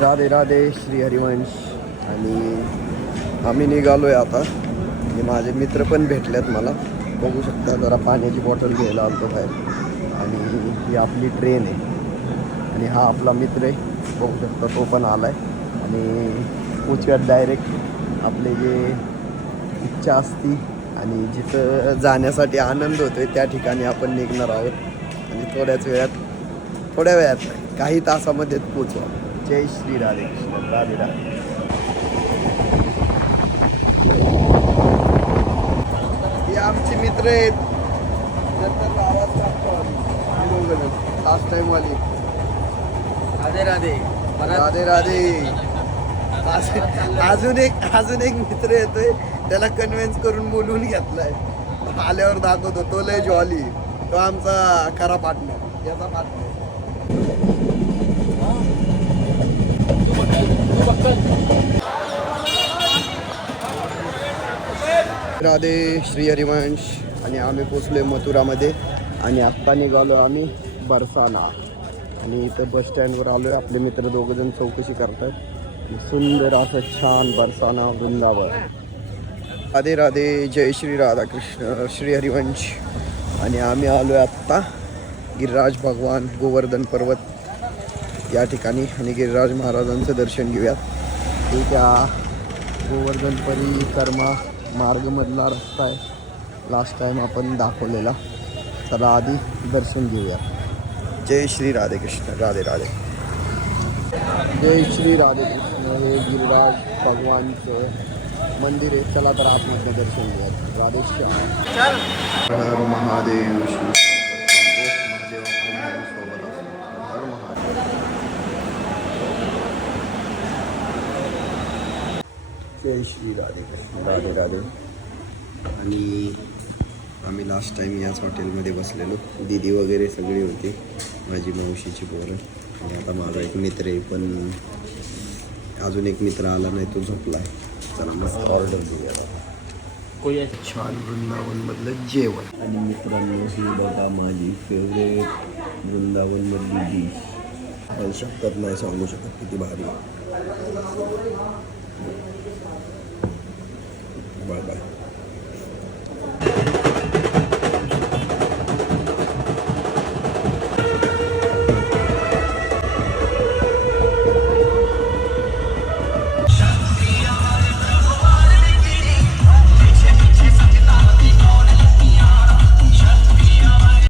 राधे राधे श्री हरिवंश. आणि आम्ही निघालोय आता आणि माझे मित्र पण भेटलेत मला. बघू शकता, जरा पाण्याची बॉटल घ्यायला आलतो बाहेर. आणि ही आपली ट्रेन आहे आणि हा आपला मित्र आहे, बघू शकता तो पण आला आहे. आणि पोचव्यात डायरेक्ट आपले जे इच्छा असती आणि जिथं जाण्यासाठी आनंद होतो आहे त्या ठिकाणी आपण निघणार आहोत. आणि थोड्या वेळात काही तासामध्येच पोचू. जय श्री राधे कृष्ण. राधे राधे. हे आमचे मित्र आहेत. नंतर आवाज टाकतो लास्ट टाइम वाली. राधे राधे. राधे राधे. अजून एक मित्र येतोय, त्याला कन्व्हिन्स करून बोलवून घेतलाय. आल्यावर दाखवतो. तो लय जॉली, तो आमचा खरा पार्टनर, याचा पार्टनर. राधे श्री हरिवंश. आणि आम्ही पोचलोय मथुरामध्ये आणि आत्ता निघालो आम्ही बरसाना. आणि इथं बस स्टँडवर आलोय. आपले मित्र दोघंजण चौकशी करतात. सुंदर असं छान बरसाना वृंदावन. राधे राधे. जय श्री राधाकृष्ण श्री हरिवंश. आणि आम्ही आलोय आत्ता गिरिराज भगवान गोवर्धन पर्वत या ठिकाणी. आणि गिरिराज महाराजांचं दर्शन घेऊयात. हे त्या गोवर्धन परिक्रमा मार्गमधला रस्ता आहे, लास्ट टाइम आपण दाखवलेला. चला आधी दर्शन घेऊया. जय श्री राधे कृष्ण. राधे राधे. जय श्री राधे कृष्ण. हे गिरिराज भगवानचं मंदिर आहे. चला तर आतमध्ये दर्शन घेऊया. राधे श्याम. हर महादेव. जय श्री राधे कृष्ण. राधे राधे. आणि आम्ही लास्ट टाइम याच हॉटेलमध्ये बसलेलो. दीदी वगैरे सगळी होती, माझी मावशीची पोरं. आणि आता माझा एक मित्र आहे, पण अजून एक मित्र आला नाही, तो झोपला आहे. चला मस्त ऑर्डर देऊया. छान वृंदावनमधलं जेवण. आणि मित्रांनो, ही बघा माझी फेवरेट वृंदावनमधली डिश. मला शब्दात नाही सांगू शकत किती भारी. Bye bye.